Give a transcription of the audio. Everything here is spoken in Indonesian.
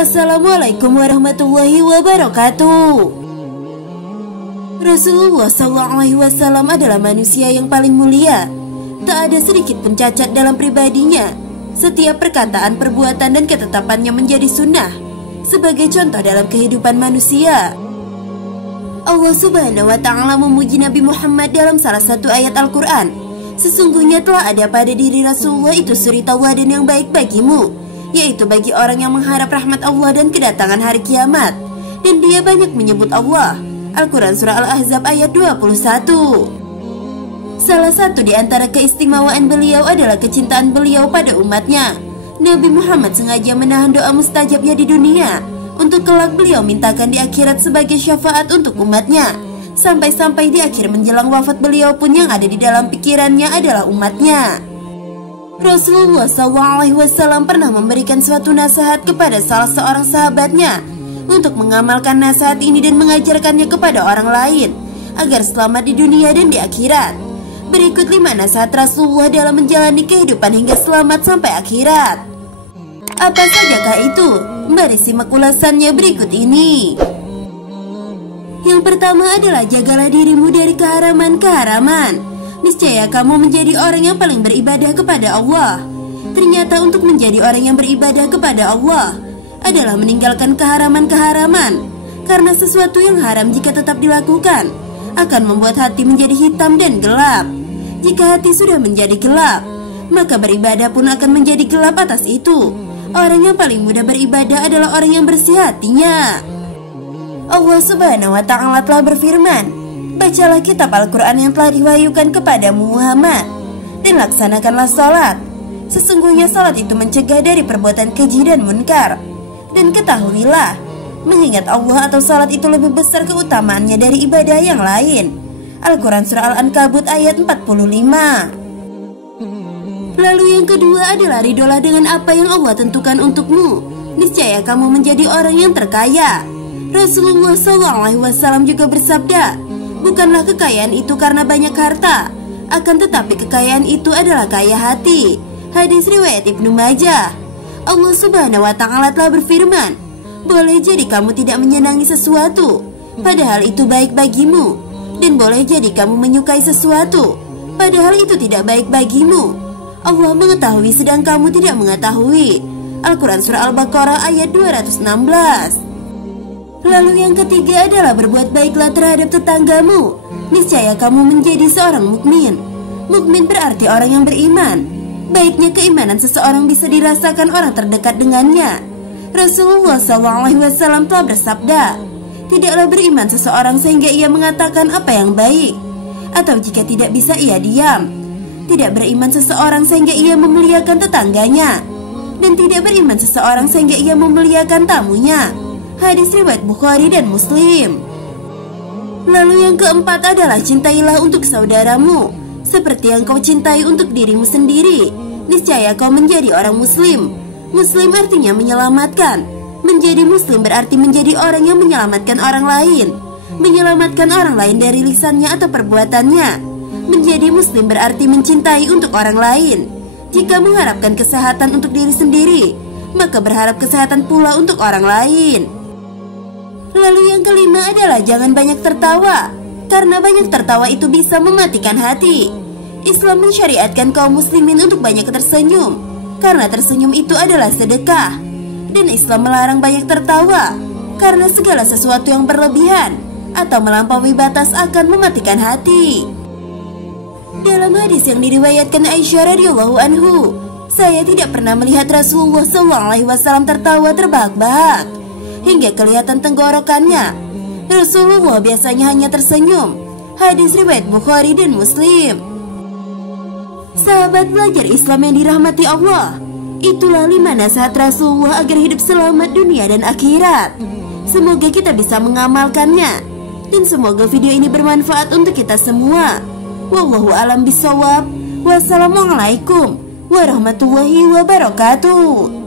Assalamualaikum warahmatullahi wabarakatuh. Rasulullah SAW adalah manusia yang paling mulia. Tak ada sedikit pun cacat dalam pribadinya. Setiap perkataan, perbuatan, dan ketetapannya menjadi sunnah sebagai contoh dalam kehidupan manusia. Allah Subhanahu wa Ta'ala memuji Nabi Muhammad dalam salah satu ayat Al-Quran. Sesungguhnya telah ada pada diri Rasulullah itu suri tauladan yang baik bagimu, yaitu bagi orang yang mengharap rahmat Allah dan kedatangan hari kiamat. Dan dia banyak menyebut Allah. Al-Quran Surah Al-Ahzab ayat 21. Salah satu di antara keistimewaan beliau adalah kecintaan beliau pada umatnya. Nabi Muhammad sengaja menahan doa mustajabnya di dunia untuk kelak beliau mintakan di akhirat sebagai syafaat untuk umatnya. Sampai-sampai di akhir menjelang wafat beliau pun yang ada di dalam pikirannya adalah umatnya. Rasulullah SAW pernah memberikan suatu nasihat kepada salah seorang sahabatnya untuk mengamalkan nasihat ini dan mengajarkannya kepada orang lain agar selamat di dunia dan di akhirat. Berikut 5 nasihat Rasulullah dalam menjalani kehidupan hingga selamat sampai akhirat. Apa sajakah itu? Mari simak ulasannya berikut ini. Yang pertama adalah jagalah dirimu dari keharaman-keharaman. Niscaya kamu menjadi orang yang paling beribadah kepada Allah. Ternyata untuk menjadi orang yang beribadah kepada Allah adalah meninggalkan keharaman-keharaman. Karena sesuatu yang haram jika tetap dilakukan akan membuat hati menjadi hitam dan gelap. Jika hati sudah menjadi gelap, maka beribadah pun akan menjadi gelap atas itu. Orang yang paling mudah beribadah adalah orang yang bersih hatinya. Allah Subhanahu wa Ta'ala telah berfirman, bacalah kitab Al-Quran yang telah diwahyukan kepadamu Muhammad, dan laksanakanlah salat. Sesungguhnya salat itu mencegah dari perbuatan keji dan munkar. Dan ketahuilah, mengingat Allah atau salat itu lebih besar keutamaannya dari ibadah yang lain. Al-Quran Surah Al-Ankabut ayat 45. Lalu yang kedua adalah ridolah dengan apa yang Allah tentukan untukmu. Niscaya kamu menjadi orang yang terkaya. Rasulullah SAW juga bersabda, bukanlah kekayaan itu karena banyak harta, akan tetapi kekayaan itu adalah kaya hati. Hadis riwayat Ibnu Majah. Allah Subhanahu wa Ta'ala telah berfirman, boleh jadi kamu tidak menyenangi sesuatu, padahal itu baik bagimu. Dan boleh jadi kamu menyukai sesuatu, padahal itu tidak baik bagimu. Allah mengetahui sedang kamu tidak mengetahui. Al-Quran Surah Al-Baqarah ayat 216. Lalu yang ketiga adalah berbuat baiklah terhadap tetanggamu. Niscaya kamu menjadi seorang mukmin. Mukmin berarti orang yang beriman. Baiknya keimanan seseorang bisa dirasakan orang terdekat dengannya. Rasulullah SAW telah bersabda, tidaklah beriman seseorang sehingga ia mengatakan apa yang baik, atau jika tidak bisa ia diam. Tidak beriman seseorang sehingga ia memuliakan tetangganya, dan tidak beriman seseorang sehingga ia memuliakan tamunya. Hadis riwayat Bukhari dan Muslim. Lalu yang keempat adalah cintailah untuk saudaramu seperti yang kau cintai untuk dirimu sendiri. Niscaya kau menjadi orang muslim. Muslim artinya menyelamatkan. Menjadi muslim berarti menjadi orang yang menyelamatkan orang lain. Menyelamatkan orang lain dari lisannya atau perbuatannya. Menjadi muslim berarti mencintai untuk orang lain. Jika mengharapkan kesehatan untuk diri sendiri, maka berharap kesehatan pula untuk orang lain. Lalu yang kelima adalah jangan banyak tertawa, karena banyak tertawa itu bisa mematikan hati. Islam mensyariatkan kaum muslimin untuk banyak tersenyum, karena tersenyum itu adalah sedekah. Dan Islam melarang banyak tertawa, karena segala sesuatu yang berlebihan atau melampaui batas akan mematikan hati. Dalam hadis yang diriwayatkan Aisyah radhiyallahu anhu, saya tidak pernah melihat Rasulullah SAW tertawa terbahak-bahak hingga kelihatan tenggorokannya. Rasulullah biasanya hanya tersenyum. Hadis riwayat Bukhari dan Muslim. Sahabat belajar Islam yang dirahmati Allah, itulah 5 nasihat Rasulullah agar hidup selamat dunia dan akhirat. Semoga kita bisa mengamalkannya, dan semoga video ini bermanfaat untuk kita semua. Wallahu a'lam bishawab. Wassalamualaikum warahmatullahi wabarakatuh.